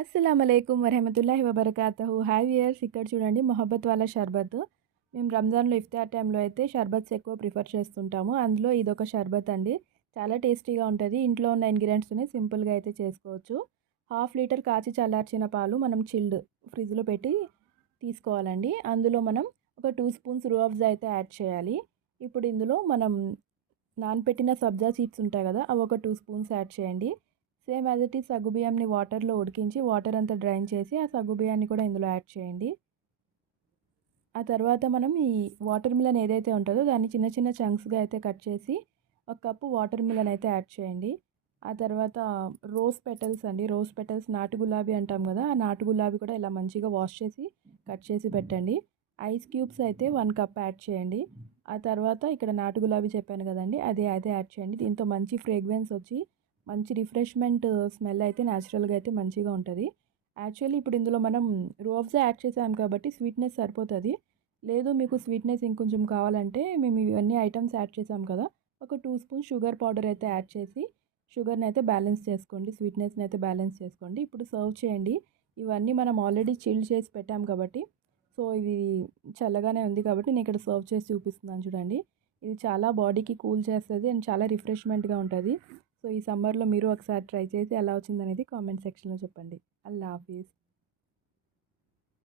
అస్సలాముఅలైకుం వరహమతుల్లాహి వబరకాతుహు. Hi viewers, ఇక్కడ చూడండి మొహబ్బత్ వాలా షర్బత్. మేము రంజాన్‌లో ఇఫ్తార్ టైంలో అయితే షర్బత్స్ ఎక్కువ ప్రిఫర్ చేస్తుంటాము. అందులో ఇదొక షర్బత్ అండి. చాలా టేస్టీగా ఉంటది. ఇంట్లో ఉన్న ఇంగ్రీడియంట్స్‌తోనే సింపుల్‌గా అయితే చేసుకోవచ్చు. హాఫ్ లీటర్ కాచి చల్లార్చిన పాలు మనం చిల్డ్ ఫ్రిడ్జ్‌లో పెట్టి తీసుకోవాలండి. అందులో మనం ఒక 2 స్పూన్స్ రూ అఫ్జా అయితే యాడ్ చేయాలి. ఇప్పుడు ఇందులో మనం నానపెట్టిన సబ్జా సీడ్స్ ఉంటాయి కదా! అవి ఒక 2 స్పూన్స్ యాడ్ చేయండి. సేమ్ యాజ్ ఇట్ ఈజ్ సగ్గుబియ్యంని వాటర్‌లో ఉడికించి వాటర్ అంతా డ్రైన్ చేసి ఆ సగ్గుబియ్యాన్ని కూడా ఇందులో యాడ్ చేయండి. ఆ తర్వాత మనం ఈ వాటర్ మిలన్ ఏదైతే ఉంటుందో దాన్ని చిన్న చిన్న చంక్స్‌గా అయితే కట్ చేసి ఒక కప్పు వాటర్ మిలన్ అయితే యాడ్ చేయండి. ఆ తర్వాత రోజ్ పెటల్స్ అండి. రోజ్ పెటల్స్ నాటు గులాబీ అంటాం కదా! ఆ నాటు గులాబీ కూడా ఇలా మంచిగా వాష్ చేసి కట్ చేసి పెట్టండి. ఐస్ క్యూబ్స్ అయితే 1 కప్ యాడ్ చేయండి. ఆ తర్వాత ఇక్కడ నాటు గులాబీ చెప్పాను కదండీ! అదే యాడ్ చేయండి. దీంతో మంచి ఫ్రేగ్రెన్స్ వచ్చి మంచి రిఫ్రెష్‌మెంట్ స్మెల్ అయితే న్యాచురల్‌గా అయితే మంచిగా ఉంటది. యాక్చువల్లీ ఇప్పుడు ఇందులో మనం రూఅఫ్జా యాడ్ చేసాం కాబట్టి స్వీట్‌నెస్ సరిపోతది. లేదు మీకు స్వీట్‌నెస్ ఇంకొంచెం కావాలంటే మేము ఇవన్నీ ఐటెమ్స్ యాడ్ చేసాం కదా! ఒక 2 స్పూన్స్ షుగర్ పౌడర్ అయితే యాడ్ చేసి షుగర్‌ని అయితే బ్యాలెన్స్ చేసుకోండి. స్వీట్‌నెస్‌ని అయితే బ్యాలెన్స్ చేసుకోండి. ఇప్పుడు సర్వ్ చేయండి. ఇవన్నీ మనం ఆల్రెడీ చిల్ చేసి పెట్టాం కాబట్టి సో, ఇది చల్లగానే ఉంది కాబట్టి నేను ఇక్కడ సర్వ్ చేసి చూపిస్తున్నాను చూడండి. ఇది చాలా బాడీకి కూల్ చేస్తది అండ్ చాలా రిఫ్రెష్‌మెంట్‌గా ఉంటది. సో, ఈ సమ్మర్‌లో మీరు ఒకసారి ట్రై చేసి ఎలా వచ్చిందనేది కామెంట్ సెక్షన్‌లో చెప్పండి. అల్లా హాఫీజ్.